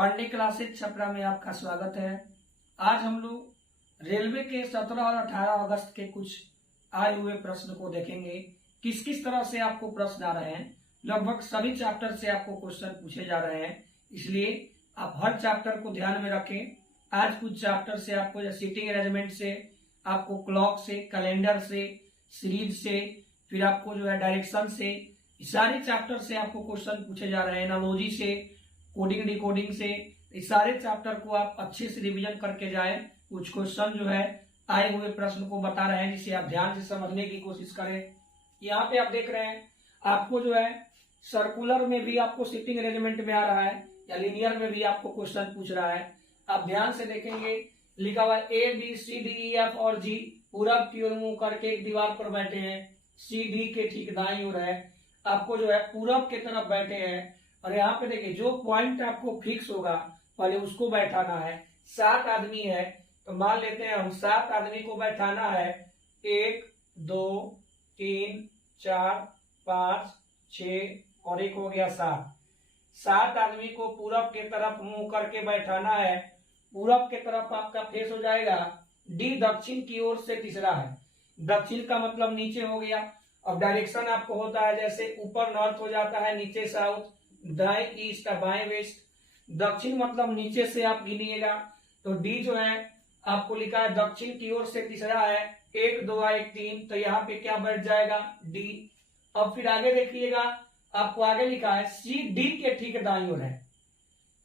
Pandey classes Chhapra में आपका स्वागत है। आज हम लोग रेलवे के 17 और 18 अगस्त के कुछ आए हुए प्रश्न को देखेंगे। किस किस तरह से आपको प्रश्न आ रहे हैं। लगभग सभी चैप्टर से आपको क्वेश्चन पूछे जा रहे हैं, इसलिए आप हर चैप्टर को ध्यान में रखें। आज कुछ चैप्टर से आपको सीटिंग अरेंजमेंट से, आपको क्लॉक से, कैलेंडर से, सीरीज से, फिर आपको डायरेक्शन से, सारे चैप्टर से आपको क्वेश्चन पूछे जा रहे हैं। एनालॉजी से, कोडिंग डिकोडिंग से, इस सारे चैप्टर को आप अच्छे से रिवीजन करके जाएं। कुछ क्वेश्चन आए हुए प्रश्न को बता रहे हैं, जिसे आप ध्यान से समझने की कोशिश करें। यहाँ पे आप देख रहे हैं, आपको सर्कुलर में भी आपको सीटिंग अरेंजमेंट में आ रहा है, या लीनियर में भी आपको क्वेश्चन पूछ रहा है। आप ध्यान से देखेंगे, लिखा हुआ है A B C D E F और जी पूरब की ओर मुंह करके एक दीवार पर बैठे हैं। सी डी के ठीक दाईं ओर है, आपको पूरब की तरफ बैठे हैं। और यहाँ पे देखिए, जो पॉइंट आपको फिक्स होगा पहले उसको बैठाना है। 7 आदमी है, तो मान लेते हैं हम 7 आदमी को बैठाना है। 1 2 3 4 5 6 और एक हो गया 7 आदमी को पूरब के तरफ मुंह करके बैठाना है। पूरब के तरफ आपका फेस हो जाएगा। डी दक्षिण की ओर से तीसरा है। दक्षिण का मतलब नीचे हो गया। अब डायरेक्शन आपको होता है, जैसे ऊपर नॉर्थ हो जाता है, नीचे साउथ, दाएं ईस्ट, बाएं वेस्ट। दक्षिण मतलब नीचे से आप गिनिएगा, तो डी आपको लिखा है दक्षिण की ओर से तीसरा है। 1 2 1 3, तो यहाँ पे क्या बैठ जाएगा, डी। अब फिर आगे देखिएगा, आपको आगे लिखा है सी डी के ठीक दाईं ओर है।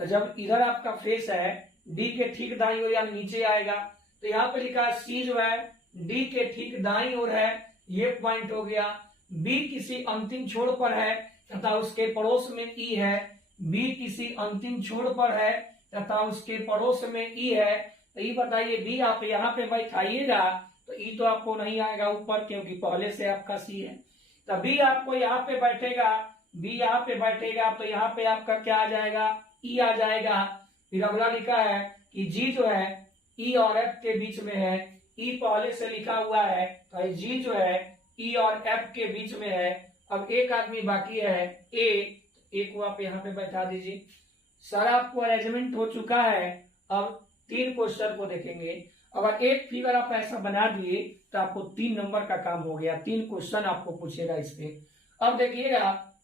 तो जब इधर आपका फेस है, डी के ठीक दाईं ओर, यानी नीचे आएगा, तो यहाँ पे लिखा है सी डी के ठीक दाईं ओर है। ये पॉइंट हो गया। बी किसी अंतिम छोर पर है तथा उसके पड़ोस में ई है। बी किसी अंतिम छोर पर है तथा उसके पड़ोस में ई है। तो ये बताइए, बी आप यहाँ पे बैठाइएगा तो ई तो आपको नहीं आएगा ऊपर, क्योंकि पहले से आपका सी है। तो बी आपको यहाँ पे बैठेगा, बी यहाँ पे बैठेगा, तो यहाँ पे आपका क्या आ जाएगा, ई आ जाएगा। फिर अगला लिखा है कि जी ई और एफ के बीच में है। ई पहले से लिखा हुआ है, तो जी ई और एफ के बीच में है। अब एक आदमी बाकी है, ए को आप यहाँ पे बैठा दीजिए। सारा आपको अरेंजमेंट हो चुका है। अब 3 क्वेश्चन को देखेंगे। अगर एक फिगर आप ऐसा बना दिए तो आपको 3 नंबर का काम हो गया। 3 क्वेश्चन आपको पूछेगा इसपे। अब देखिएगा,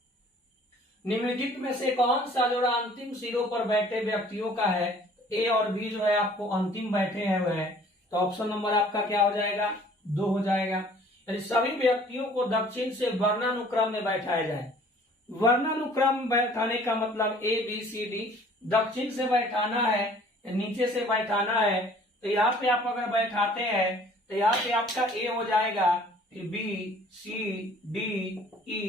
निम्नलिखित में से कौन सा जोड़ा अंतिम सिरों पर बैठे व्यक्तियों का है। ए और बी आपको अंतिम बैठे हैं वह, तो ऑप्शन नंबर आपका क्या हो जाएगा, 2 हो जाएगा। यानी सभी व्यक्तियों को दक्षिण से वर्णानुक्रम में बैठाया जाए। वर्णानुक्रम बैठाने का मतलब ए बी सी डी, दक्षिण से बैठाना है, नीचे से बैठाना है। तो यहाँ पे आप अगर बैठाते हैं तो यहाँ पे आपका ए हो जाएगा, B C D E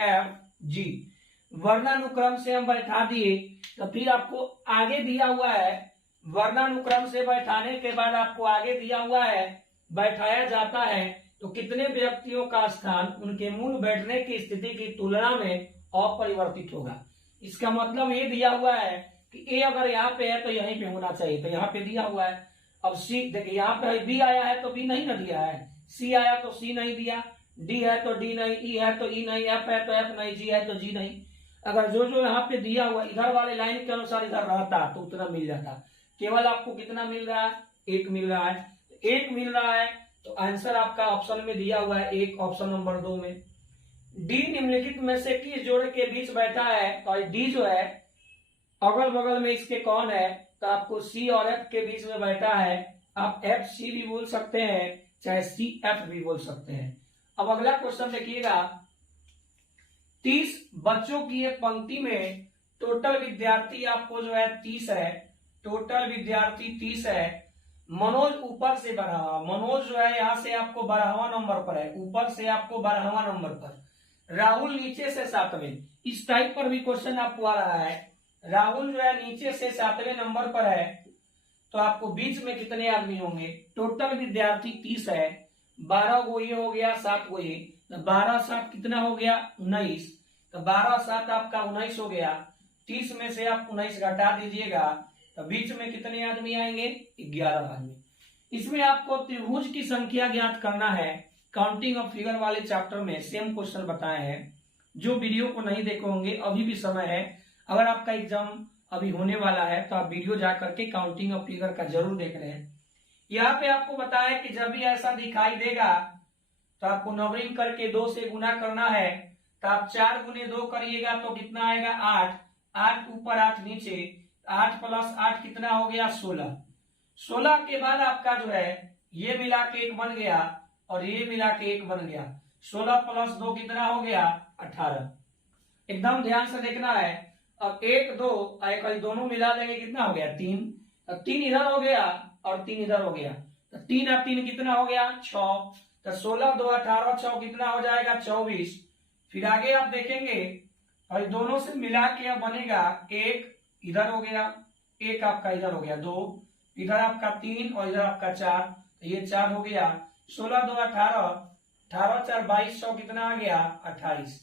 F G. वर्णानुक्रम से हम बैठा दिए, तो फिर आपको आगे दिया हुआ है, वर्णानुक्रम से बैठाने के बाद आपको आगे दिया हुआ है, बैठाया जाता है तो कितने व्यक्तियों का स्थान उनके मूल बैठने की स्थिति की तुलना में अपरिवर्तित होगा। इसका मतलब ये दिया हुआ है कि ए अगर यहाँ पे है तो यहीं पे होना चाहिए, तो यहाँ पे दिया हुआ है। अब सी देखिए, यहाँ पे बी आया है तो बी नहीं ना दिया है, सी आया तो सी नहीं दिया, डी है तो डी नहीं, ई है तो ई नहीं, एफ है तो एफ नहीं, जी है तो जी नहीं। अगर जो यहाँ पे दिया हुआ इधर वाले लाइन के अनुसार इधर रहता तो उतना मिल जाता। केवल आपको कितना मिल रहा है, 1 मिल रहा है। 1 मिल रहा है तो आंसर आपका ऑप्शन में दिया हुआ है 1, ऑप्शन नंबर 2 में। डी निम्नलिखित में से किस जोड़े के बीच बैठा है, और डी अगल बगल में इसके कौन है, तो आपको सी और एफ के बीच में बैठा है। आप एफ सी भी बोल सकते हैं, चाहे सी एफ भी बोल सकते हैं। अब अगला क्वेश्चन देखिएगा, 30 बच्चों की एक पंक्ति में टोटल विद्यार्थी आपको 30 है। टोटल विद्यार्थी 30 है। मनोज ऊपर से 12वां, मनोज यहाँ से आपको 12वां नंबर पर है, ऊपर से आपको 12वां नंबर पर। राहुल नीचे से 7वें, इस टाइप पर भी क्वेश्चन आपको आ रहा है। राहुल नीचे से 7वें नंबर पर है, तो आपको बीच में कितने आदमी होंगे। टोटल विद्यार्थी 30 है, 12 को ये हो गया, 7 को ये, तो 12 7 कितना हो गया, 19। तो 12 7 आपका 19 हो गया। 30 में से आप 19 घटा दीजिएगा, तो बीच में कितने आदमी आएंगे, 11 आदमी। इसमें आपको त्रिभुज की संख्या ज्ञात करना है। काउंटिंग ऑफ फिगर वाले चैप्टर में सेम क्वेश्चन बताए हैं। जो वीडियो को नहीं देखे होंगे, अभी भी समय है। अगर आपका एग्जाम अभी होने वाला है, तो आप वीडियो जा करके काउंटिंग ऑफ फिगर का जरूर देख रहे हैं। यहाँ पे आपको बताया कि जब भी ऐसा दिखाई देगा तो आपको नंबरिंग करके 2 से गुना करना है। तो आप 4 गुने 2 करिएगा तो कितना आएगा 8, 8 ऊपर 8 नीचे, 8 प्लस 8 कितना हो गया 16। 16 के बाद आपका जो है ये मिला के 1 बन गया और ये मिला के 1 बन गया। 16 प्लस 2 कितना हो गया 18। एकदम ध्यान से देखना है। अब 1 2 एक दोनों मिला देंगे कितना हो गया 3। अब 3 इधर हो गया और 3 इधर हो गया, तो 3 और 3 कितना हो गया 6। तो 16 2 18 6 कितना हो जाएगा 24। फिर आगे आप देखेंगे और दोनों से मिला के अब बनेगा 1 इधर हो गया, 1 आपका इधर हो गया 2, इधर आपका 3 और इधर आपका 4, तो ये 4 हो गया। 16 2 18, 18 4 22 100 कितना आ गया 28।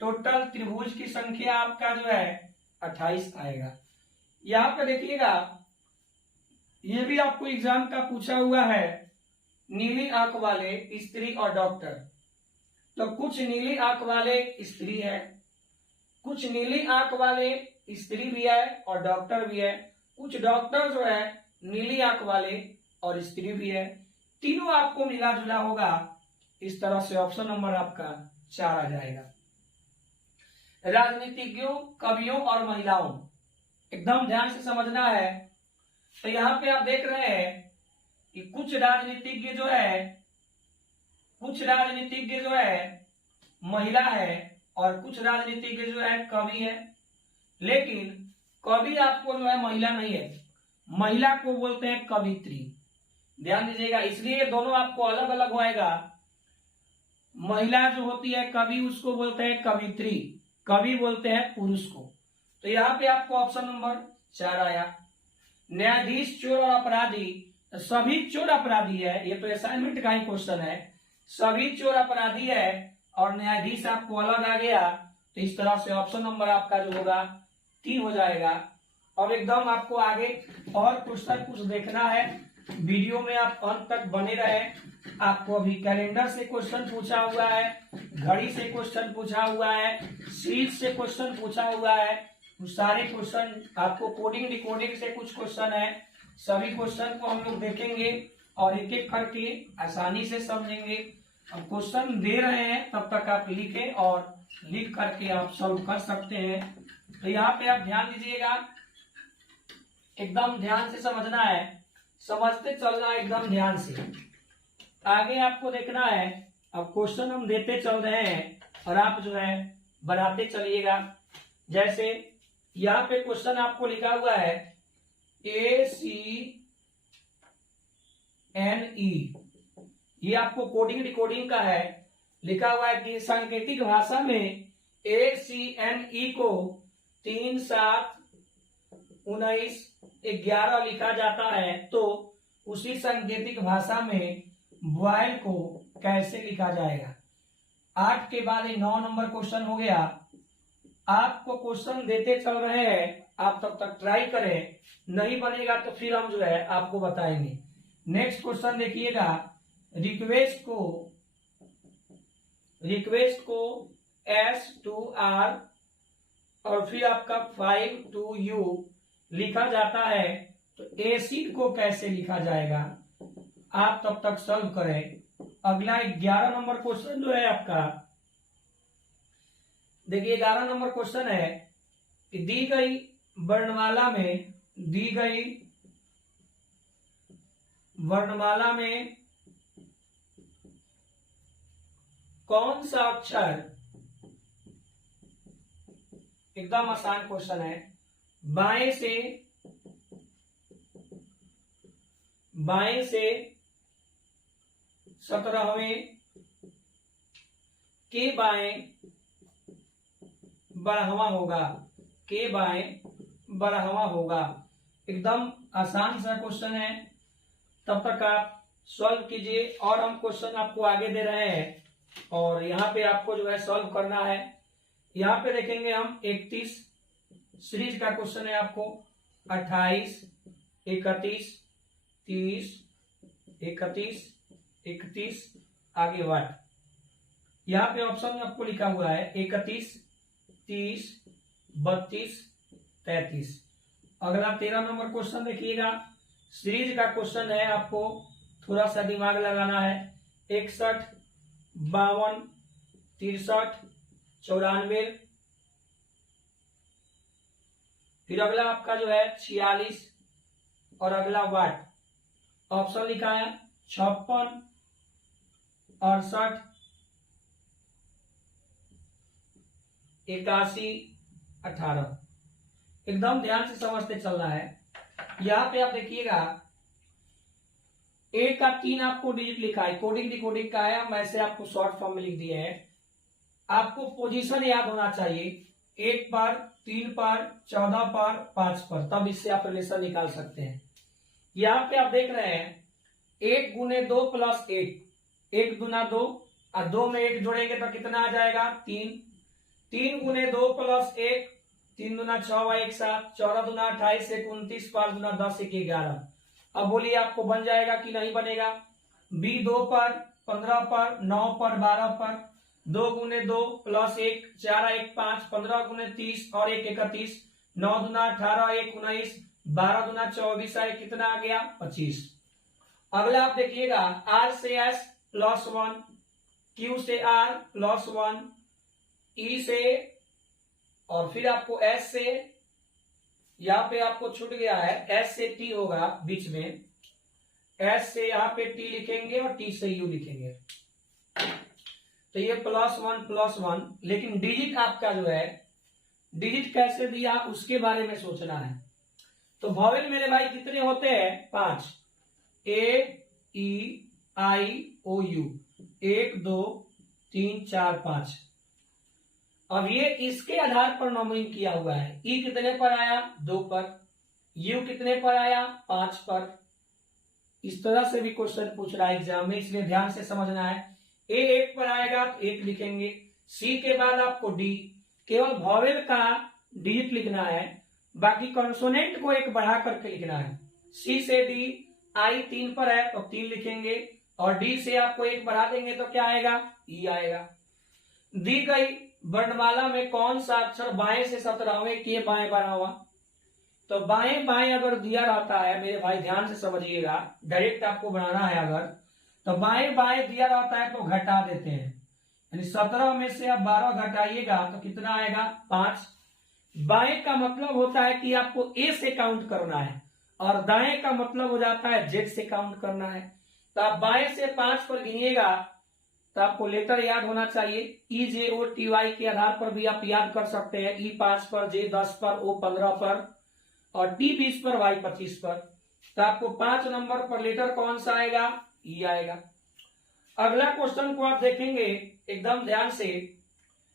टोटल त्रिभुज की संख्या आपका जो है 28 आएगा। यहाँ पे देखिएगा ये भी आपको एग्जाम का पूछा हुआ है, नीली आंख वाले स्त्री और डॉक्टर। तो कुछ नीली आंख वाले स्त्री है, कुछ नीली आंख वाले स्त्री भी है और डॉक्टर भी है, कुछ डॉक्टर जो है नीली आंख वाले और स्त्री भी है। तीनों आपको मिला जुला होगा। इस तरह से ऑप्शन नंबर आपका 4 आ जाएगा। राजनीतिज्ञों, कवियों और महिलाओं, एकदम ध्यान से समझना है। तो यहाँ पे आप देख रहे हैं कि कुछ राजनीतिज्ञ जो है महिला है और कुछ राजनीतिज्ञ जो है कवि है, लेकिन कवि आपको जो है महिला नहीं है, महिला को बोलते हैं कवित्री। ध्यान दीजिएगा, इसलिए दोनों आपको अलग अलग होएगा। महिला जो होती है कवि उसको बोलते हैं कवित्री, कवि बोलते हैं पुरुष को। तो यहाँ पे आपको ऑप्शन नंबर 4 आया। न्यायाधीश, चोर और अपराधी, सभी चोर अपराधी है, ये तो असाइनमेंट का ही क्वेश्चन है। सभी चोर अपराधी है और न्यायाधीश आपको अलग आ गया, तो इस तरह से ऑप्शन नंबर आपका जो होगा 3 हो जाएगा। और एकदम आपको आगे और क्वेश्चन कुछ देखना है, वीडियो में आप अंत तक बने रहे। आपको अभी कैलेंडर से क्वेश्चन पूछा हुआ है, घड़ी से क्वेश्चन पूछा हुआ है, सीट से क्वेश्चन पूछा हुआ है, सारे क्वेश्चन आपको कोडिंग डिकोडिंग से कुछ क्वेश्चन है। सभी क्वेश्चन को हम लोग देखेंगे और एक एक करके आसानी से समझेंगे। अब क्वेश्चन दे रहे हैं तब तक आप लिखें और लिख करके आप सॉल्व कर सकते हैं। तो यहाँ पे आप ध्यान दीजिएगा, एकदम ध्यान से समझना है, समझते चलना है एकदम ध्यान से। आगे आपको देखना है, अब क्वेश्चन हम देते चल रहे हैं और आप जो है बनाते चलिएगा। जैसे यहाँ पे क्वेश्चन आपको लिखा हुआ है ACNE, ये आपको कोडिंग डिकोडिंग का है। लिखा हुआ है कि सांकेतिक भाषा में ACNE को 3 7 19 11 लिखा जाता है, तो उसी सांकेतिक भाषा में बॉयल को कैसे लिखा जाएगा। 8 के बाद 9 नंबर क्वेश्चन हो गया। आपको क्वेश्चन देते चल रहे हैं, आप तब तक ट्राई करें, नहीं बनेगा तो फिर हम जो है आपको बताएंगे। नेक्स्ट क्वेश्चन देखिएगा, रिक्वेस्ट को S to R और फिर आपका 5 to U लिखा जाता है, तो एसिड को कैसे लिखा जाएगा, आप तब तक सॉल्व करें। अगला 11 नंबर क्वेश्चन जो है आपका, देखिए 11 नंबर क्वेश्चन है कि दी गई वर्णमाला में कौन सा अक्षर, एकदम आसान क्वेश्चन है, बाएं से 17वें के बाएं 12वां होगा, के बाएं 12वां होगा। एकदम आसान सा क्वेश्चन है, तब तक आप सॉल्व कीजिए। और हम क्वेश्चन आपको आगे दे रहे हैं और यहाँ पे आपको जो है सॉल्व करना है। यहाँ पे देखेंगे हम 31 सीरीज का क्वेश्चन है आपको, 28 31 30 31 31 आगे वाट। यहाँ पे ऑप्शन में आपको लिखा हुआ है 31 30 32 33। अगला 13 नंबर क्वेश्चन देखिएगा, सीरीज का क्वेश्चन है, आपको थोड़ा सा दिमाग लगाना है। 61, 52, 63, 94, फिर अगला आपका जो है 46 और अगला वाट। ऑप्शन लिखा है 56, 68, 81, 18। एकदम ध्यान से समझते चलना है। यहाँ पे आप देखिएगा ए का 3 आपको डिजिट लिखा है, कोडिंग डिकोडिंग का है, हम ऐसे आपको शॉर्ट फॉर्म में लिख दिए हैं। आपको पोजीशन याद होना चाहिए, 1 पर, 3 पर, 14 पर, 5 पर, तब इससे आप रिलेशन निकाल सकते हैं। यहाँ पे आप देख रहे हैं 1 गुने 2 प्लस 1, 1 दूना 2 और 2 में 1 जोड़ेंगे तो कितना आ जाएगा 3। 3 गुने 2 प्लस 1, 3 दूना 6 1 7, 14 दूना 28, 1 29, 5 दूना 10, 1 11। अब बोलिए आपको बन जाएगा कि नहीं बनेगा। बी 2 पर, 15 पर, 9 पर, 12 पर, 2 गुने 2 प्लस 1, 4 1 5, 15 गुने 30 और 1 31, 9 दूना 18, 1 19, 12 दूना 24, कितना आ गया 25। अगला आप देखिएगा आर से एस प्लस 1, क्यू से आर प्लस 1, ई से और फिर आपको एस से, यहां पे आपको छूट गया है एस से टी होगा बीच में, एस से यहां पे टी लिखेंगे और टी से यू लिखेंगे। तो ये +1 लेकिन डिजिट आपका जो है, डिजिट कैसे दिया उसके बारे में सोचना है। तो वॉवेल मेरे भाई कितने होते हैं 5, ए ई आई ओ यू, 1 2 3 4 5। अब ये इसके आधार पर नंबरिंग किया हुआ है। ई कितने पर आया 2 पर, यू कितने पर आया 5 पर। इस तरह से भी क्वेश्चन पूछ रहा है एग्जाम में, इसलिए ध्यान से समझना है। ए 1 पर आएगा तो 1 लिखेंगे, सी के बाद आपको डी, केवल वॉवेल का डिजिट लिखना है, बाकी कंसोनेंट को 1 बढ़ा करके लिखना है। सी से डी, आई 3 पर है तो 3 लिखेंगे और डी से आपको 1 बढ़ा देंगे तो क्या आएगा ई आएगा। दी गई वर्णमाला में कौन सा अक्षर बाएं से 17वें के बाएं 12वां। तो बाएं बाएं अगर दिया रहता है मेरे भाई ध्यान से समझिएगा, डायरेक्ट आपको बनाना है अगर, तो बाएं बाएं दिया रहता है तो घटा देते हैं, यानी 17 में से आप 12 घटाइएगा तो कितना आएगा 5। बाएं का मतलब होता है कि आपको ए से काउंट करना है और दाएं का मतलब हो जाता है जेड से काउंट करना है। तो आप बाएं से 5 पर गिनिएगा तो आपको लेटर याद होना चाहिए। ई जे ओ टी वाई के आधार पर भी आप याद कर सकते हैं। ई 5 पर, जे 10 पर, ओ 15 पर और टी 20 पर, वाई 25 पर। तो आपको 5 नंबर पर लेटर कौन सा आएगा ई आएगा। अगला क्वेश्चन को आप देखेंगे एकदम ध्यान से,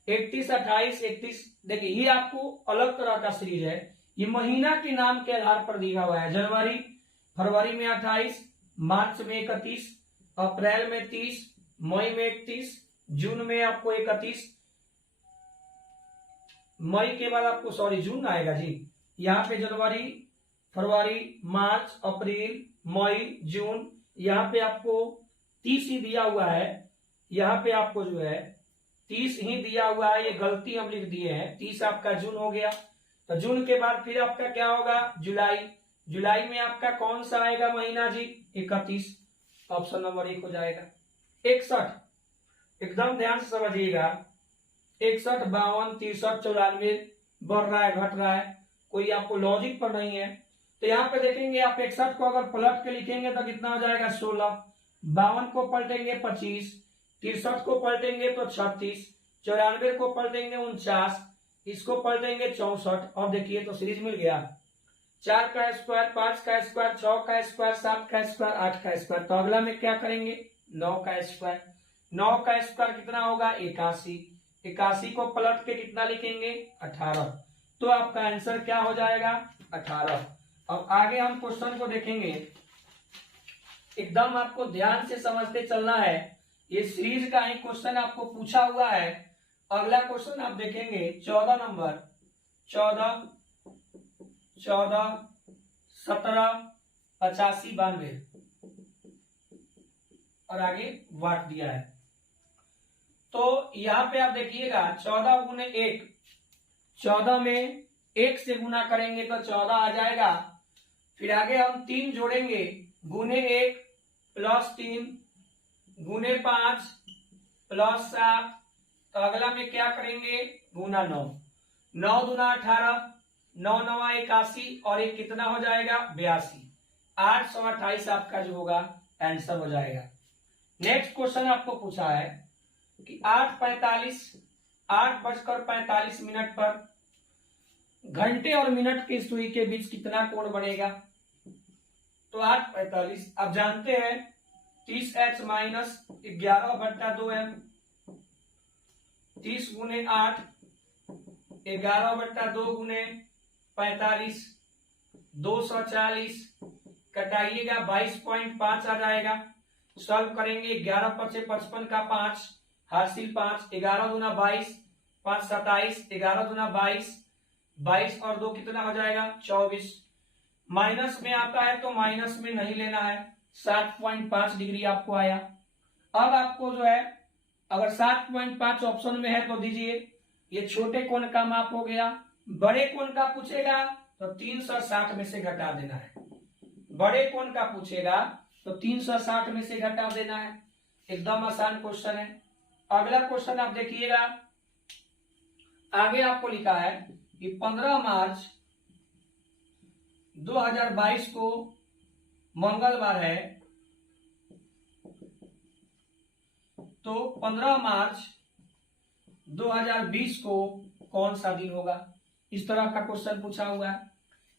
31 28 31। देखिए ये आपको अलग तरह का सीरीज है, ये महीना के नाम के आधार पर दिया हुआ है। जनवरी, फरवरी में 28, मार्च में 31, अप्रैल में 30, मई में 31, जून में आपको 31, मई के बाद आपको जून आएगा जी। यहाँ पे जनवरी, फरवरी, मार्च, अप्रैल, मई, जून, यहाँ पे आपको 30 ही दिया हुआ है। यहाँ पे आपको जो है 30 ही दिया हुआ है, ये गलती हम लिख दिए हैं। 30 आपका जून हो गया। तो जून के बाद फिर आपका क्या होगा जुलाई। जुलाई में आपका कौन सा आएगा महीना जी 31, ऑप्शन नंबर 1 हो जाएगा। 61, एकदम ध्यान से समझिएगा, 61 52 63 94 बढ़ रहा है घट रहा है, कोई आपको लॉजिक पर नहीं है। तो यहाँ पे देखेंगे आप 61 को अगर पलट के लिखेंगे तो कितना हो जाएगा 16, 52 को पलटेंगे 25, 63 को पलटेंगे तो 36, 94 को पलटेंगे 49, इसको पलटेंगे 64। और देखिए तो सीरीज मिल गया, 4 का स्क्वायर, 5 का स्क्वायर, 6 का स्क्वायर, 7 का स्क्वायर, 8 का स्क्वायर। तो अगला में क्या करेंगे 9 का स्क्वायर। 9 का स्क्वायर कितना होगा 81, 81 को पलट के कितना लिखेंगे 18। तो आपका आंसर क्या हो जाएगा 18। अब आगे हम क्वेश्चन को देखेंगे, एकदम आपको ध्यान से समझते चलना है। ये सीरीज का ही क्वेश्चन आपको पूछा हुआ है। अगला क्वेश्चन आप देखेंगे 14 नंबर, 14 17 85 92 और आगे वाट दिया है। तो यहां पे आप देखिएगा 14 गुने 1, 14 में 1 से गुना करेंगे तो 14 आ जाएगा। फिर आगे हम 3 जोड़ेंगे, गुने 1 प्लस 3 गुने 5 प्लस 7, तो अगला में क्या करेंगे, गुना 9, 9 दूना 18, 9 नवा 81 और एक कितना हो जाएगा 82, 828 आपका जो होगा आंसर हो जाएगा। नेक्स्ट क्वेश्चन आपको पूछा है कि 8:45 पर घंटे और मिनट की सुई के बीच कितना कोण बढ़ेगा। तो 8:45 आप जानते हैं 30h माइनस 11/2m, 30 गुने 8 11/2 गुने 45, 240 कटाइएगा 22.5 आ जाएगा। सॉल्व करेंगे 11 पर से 55 का 5 हासिल 5, 11 दूना 22, 5 27, 11 दूना 22, 22 और 2 कितना हो जाएगा 24। माइनस में आता है तो माइनस में नहीं लेना है, 7.5 डिग्री आपको आया। अब आपको जो है अगर 7.5 ऑप्शन में है तो दीजिए, ये छोटे कोण का माप हो गया। बड़े कोण का पूछेगा तो 360 में से घटा देना है, बड़े कोण का पूछेगा तो 360 में से घटा देना है। एकदम आसान क्वेश्चन है। अगला क्वेश्चन आप देखिएगा, आगे आपको लिखा है कि 15 मार्च 2022 को मंगलवार है, तो 15 मार्च 2020 को कौन सा दिन होगा। इस तरह का क्वेश्चन पूछा हुआ है।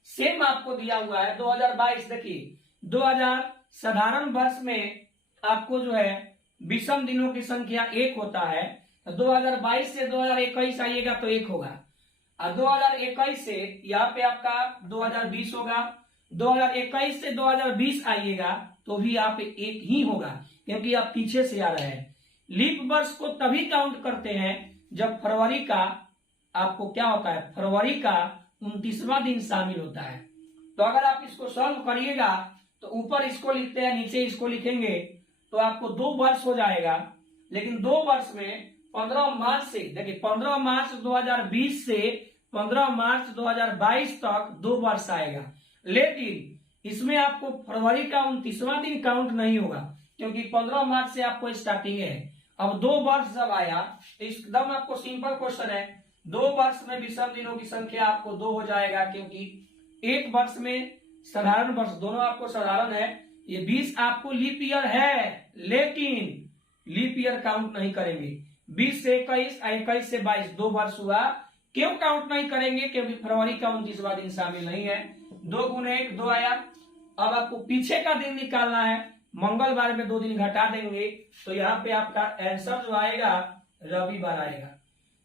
सेम आपको दिया हुआ है 2022। देखिए 2000 साधारण वर्ष में आपको जो है विषम दिनों की संख्या 1 होता है, तो 2022 से 2021 आइएगा तो 1 होगा, और 2021 से यहाँ पे आपका 2020 होगा, 2021 से 2020 आइएगा तो भी आप 1 ही होगा, क्योंकि आप पीछे से आ रहे हैं। लीप वर्ष को तभी काउंट करते हैं जब फरवरी का आपको क्या होता है, फरवरी का 29वां दिन शामिल होता है। तो अगर आप इसको सॉल्व करिएगा तो ऊपर इसको लिखते हैं, नीचे इसको लिखेंगे तो आपको 2 वर्ष हो जाएगा। लेकिन 2 वर्ष में 15 मार्च से, देखिए 15 मार्च 2020 से 15 मार्च 2022 तक 2 वर्ष आएगा। लेकिन इसमें आपको फरवरी का 29वां दिन काउंट नहीं होगा, क्योंकि 15 मार्च से आपको स्टार्टिंग है। अब 2 वर्ष जब आया तो एकदम आपको सिंपल क्वेश्चन है, 2 वर्ष में विषम दिनों की संख्या आपको 2 हो जाएगा, क्योंकि 1 वर्ष में साधारण वर्ष, दोनों आपको साधारण है। ये 20 आपको लीप ईयर है, लेकिन लीप ईयर काउंट नहीं करेंगे। 20 से 21, 21 से 22 2 वर्ष हुआ। क्यों काउंट नहीं करेंगे, क्योंकि फरवरी का 29वां दिन शामिल नहीं है। 2 गुने 1 2 आया। अब आपको पीछे का दिन निकालना है, मंगलवार में 2 दिन घटा देंगे तो यहाँ पे आपका आंसर जो आएगा रविवार आएगा।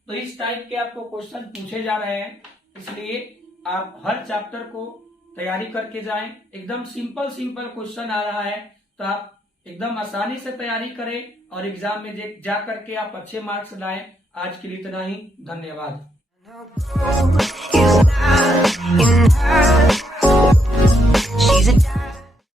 तो इस टाइप के आपको क्वेश्चन पूछे जा रहे हैं, इसलिए आप हर चैप्टर को तैयारी करके जाएं। एकदम सिंपल क्वेश्चन आ रहा है, तो आप एकदम आसानी से तैयारी करें और एग्जाम में जा करके आप अच्छे मार्क्स लाएं। आज के लिए इतना ही, धन्यवाद।